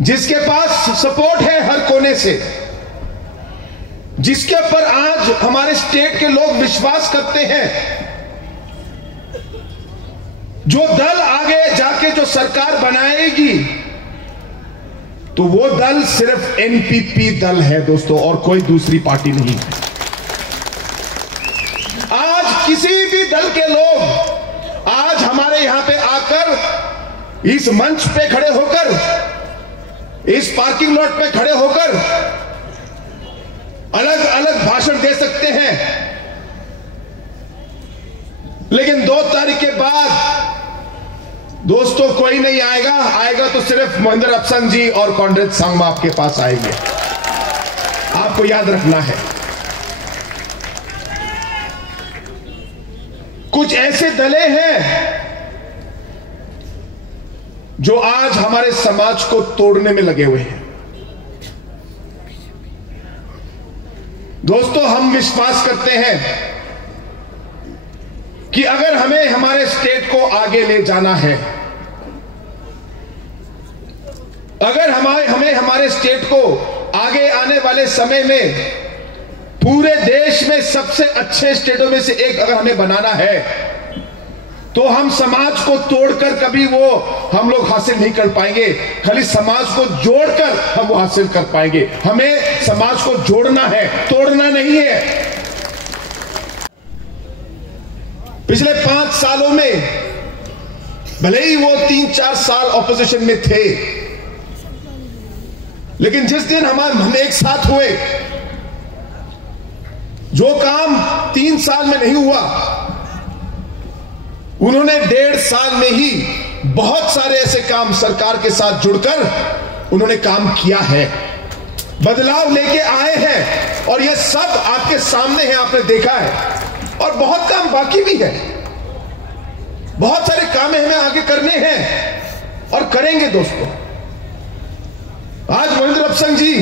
जिसके पास सपोर्ट है हर कोने से, जिसके ऊपर आज हमारे स्टेट के लोग विश्वास करते हैं, जो दल आगे जाके जो सरकार बनाएगी तो वो दल सिर्फ एनपीपी दल है दोस्तों, और कोई दूसरी पार्टी नहीं है। आज किसी भी दल के लोग आज हमारे यहां पे आकर इस मंच पे खड़े होकर, इस पार्किंग लॉट पे खड़े होकर अलग अलग भाषण दे सकते हैं, लेकिन 2 तारीख के बाद दोस्तों कोई नहीं आएगा। आएगा तो सिर्फ महेंद्र अपसंग जी और कॉमरेड सांगमा आपके पास आएंगे। आपको याद रखना है, कुछ ऐसे दले हैं जो आज हमारे समाज को तोड़ने में लगे हुए हैं। दोस्तों, हम विश्वास करते हैं कि अगर हमें हमारे स्टेट को आगे ले जाना है, अगर हमें हमारे स्टेट को आगे आने वाले समय में पूरे देश में सबसे अच्छे स्टेटों में से एक अगर हमें बनाना है, तो हम समाज को तोड़कर कभी वो हम लोग हासिल नहीं कर पाएंगे। खाली समाज को जोड़कर हम वो हासिल कर पाएंगे। हमें समाज को जोड़ना है, तोड़ना नहीं है। पिछले 5 सालों में भले ही वो 3-4 साल ऑपोजिशन में थे, लेकिन जिस दिन हम एक साथ हुए, जो काम 3 साल में नहीं हुआ, उन्होंने 1.5 साल में ही बहुत सारे ऐसे काम सरकार के साथ जुड़कर उन्होंने काम किया है, बदलाव लेके आए हैं, और ये सब आपके सामने है, आपने देखा है। और बहुत काम बाकी भी है, बहुत सारे काम हमें आगे करने हैं और करेंगे दोस्तों। आज महेंद्र अपसंग जी,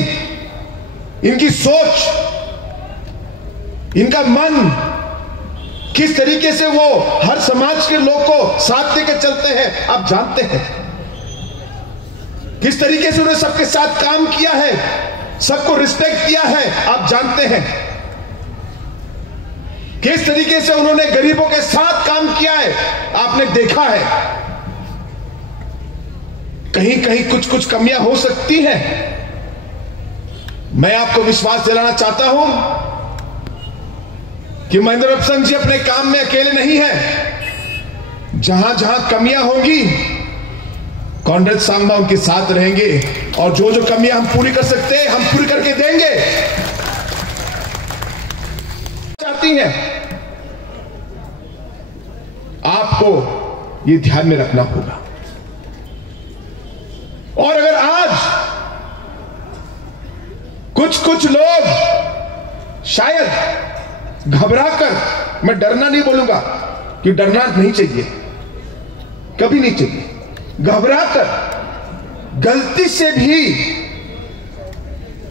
इनकी सोच, इनका मन, किस तरीके से वो हर समाज के लोग को साथ लेकर चलते हैं आप जानते हैं। किस तरीके से उन्होंने सबके साथ काम किया है, सबको रिस्पेक्ट किया है आप जानते हैं। किस तरीके से उन्होंने गरीबों के साथ काम किया है आपने देखा है। कहीं कहीं कुछ कुछ कमियां हो सकती हैं। मैं आपको विश्वास दिलाना चाहता हूं कि महेंद्र अपसंग जी अपने काम में अकेले नहीं हैं। जहां जहां कमियां होंगी, कॉमरेड सांगमा उनके साथ रहेंगे, और जो जो कमियां हम पूरी कर सकते हैं हम पूरी करके देंगे। चाहती हैं, आपको ये ध्यान में रखना होगा। और अगर आज कुछ लोग शायद घबराकर, मैं डरना नहीं बोलूंगा कि डरना नहीं चाहिए, कभी नहीं चाहिए, घबराकर गलती से भी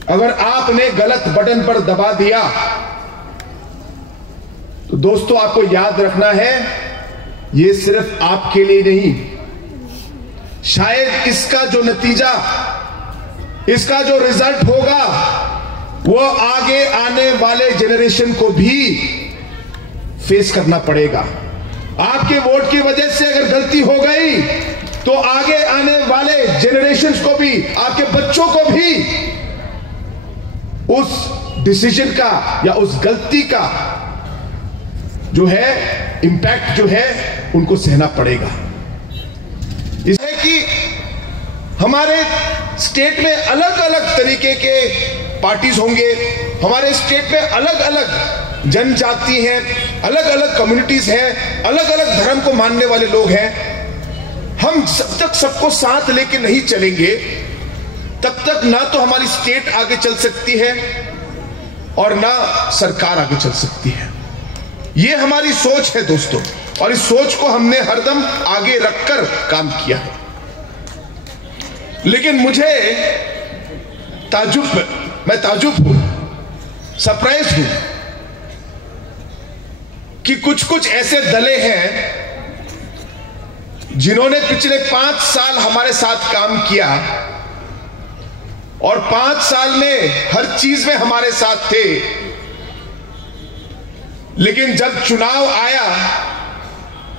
अगर आपने गलत बटन पर दबा दिया, तो दोस्तों आपको याद रखना है, ये सिर्फ आपके लिए नहीं, शायद इसका जो नतीजा, इसका जो रिजल्ट होगा, वो आगे आने वाले जेनरेशन को भी फेस करना पड़ेगा। आपके वोट की वजह से अगर गलती हो गई, तो आगे आने वाले जेनरेशंस को भी, आपके बच्चों को भी उस डिसीजन का या उस गलती का जो है इंपैक्ट जो है उनको सहना पड़ेगा। इसलिए कि हमारे स्टेट में अलग अलग तरीके के पार्टीज होंगे, हमारे स्टेट में अलग अलग जनजाति हैं, अलग अलग कम्युनिटीज हैं, अलग अलग धर्म को मानने वाले लोग हैं। हम जब तक सबको साथ लेके नहीं चलेंगे, तब तक ना तो हमारी स्टेट आगे चल सकती है और ना सरकार आगे चल सकती है। ये हमारी सोच है दोस्तों, और इस सोच को हमने हरदम आगे रखकर काम किया है। लेकिन मुझे मैं ताजुब हूं, सरप्राइज हूं कि कुछ ऐसे दले हैं जिन्होंने पिछले 5 साल हमारे साथ काम किया, और 5 साल में हर चीज में हमारे साथ थे। लेकिन जब चुनाव आया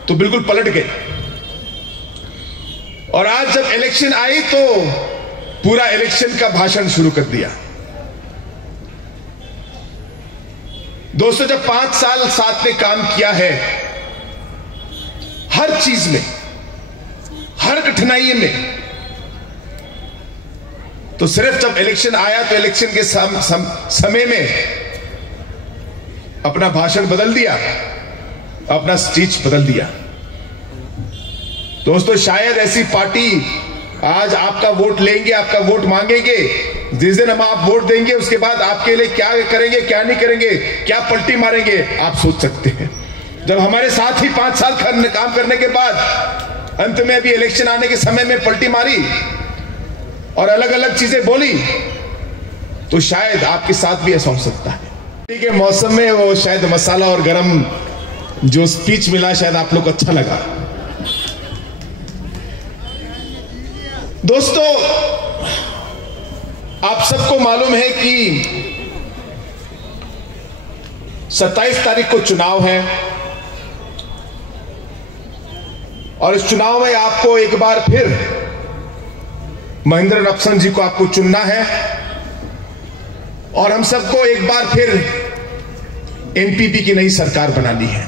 तो बिल्कुल पलट गए, और आज जब इलेक्शन आई तो पूरा इलेक्शन का भाषण शुरू कर दिया। दोस्तों, जब 5 साल साथ में काम किया है, हर चीज में, हर कठिनाई में, तो सिर्फ जब इलेक्शन आया तो इलेक्शन के समय में अपना भाषण बदल दिया, अपना स्पीच बदल दिया। दोस्तों, शायद ऐसी पार्टी आज आपका वोट लेंगे, आपका वोट मांगेंगे, जिस दिन हम आप वोट देंगे उसके बाद आपके लिए क्या करेंगे, क्या नहीं करेंगे, क्या पलटी मारेंगे, आप सोच सकते हैं। जब हमारे साथ ही 5 साल काम करने के बाद अंत में अभी इलेक्शन आने के समय में पलटी मारी और अलग अलग चीजें बोली, तो शायद आपके साथ भी ऐसा हो सकता है। के मौसम में वो शायद मसाला और गरम जो स्पीच मिला, शायद आप लोग को अच्छा लगा। दोस्तों, आप सबको मालूम है कि 27 तारीख को चुनाव है, और इस चुनाव में आपको एक बार फिर महेंद्र नपसंग जी को आपको चुनना है, और हम सबको एक बार फिर एनपीपी की नई सरकार बनानी है।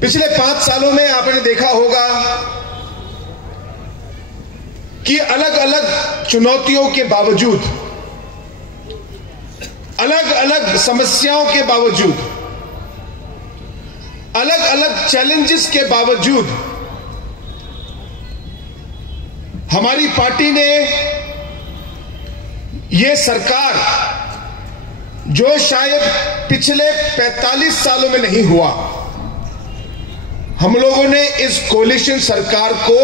पिछले 5 सालों में आपने देखा होगा कि अलग अलग चुनौतियों के बावजूद, अलग अलग समस्याओं के बावजूद, अलग अलग चैलेंजेस के बावजूद हमारी पार्टी ने यह सरकार, जो शायद पिछले 45 सालों में नहीं हुआ, हम लोगों ने इस कोलिशन सरकार को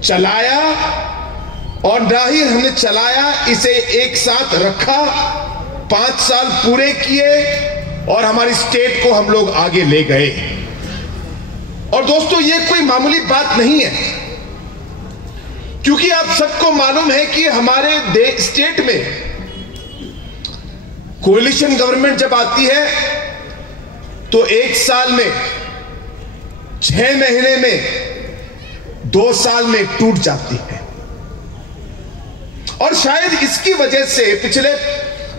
चलाया, और ना ही हमने चलाया, इसे एक साथ रखा, 5 साल पूरे किए और हमारी स्टेट को हम लोग आगे ले गए। और दोस्तों, ये कोई मामूली बात नहीं है, क्योंकि आप सबको मालूम है कि हमारे स्टेट में कोलिशन गवर्नमेंट जब आती है तो 1 साल में, 6 महीने में, 2 साल में टूट जाती है। और शायद इसकी वजह से पिछले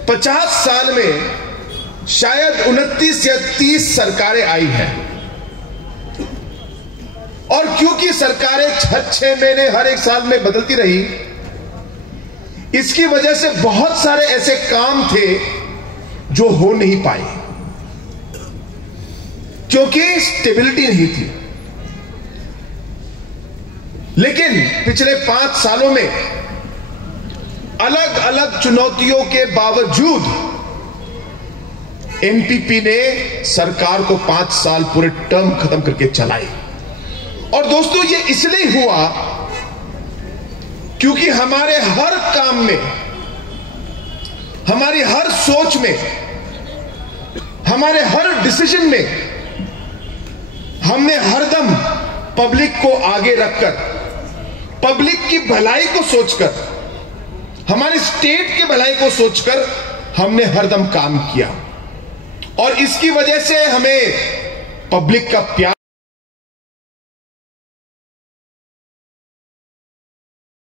50 साल में शायद 29 या 30 सरकारें आई हैं, और क्योंकि सरकारें 6 महीने हर 1 साल में बदलती रही, इसकी वजह से बहुत सारे ऐसे काम थे जो हो नहीं पाए, क्योंकि स्टेबिलिटी नहीं थी। लेकिन पिछले 5 सालों में अलग अलग चुनौतियों के बावजूद एनपीपी ने सरकार को 5 साल पूरे टर्म खत्म करके चलाई। और दोस्तों, ये इसलिए हुआ क्योंकि हमारे हर काम में, हमारी हर सोच में, हमारे हर डिसीजन में हमने हरदम पब्लिक को आगे रखकर, पब्लिक की भलाई को सोचकर, हमारे स्टेट की भलाई को सोचकर हमने हरदम काम किया, और इसकी वजह से हमें पब्लिक का प्यार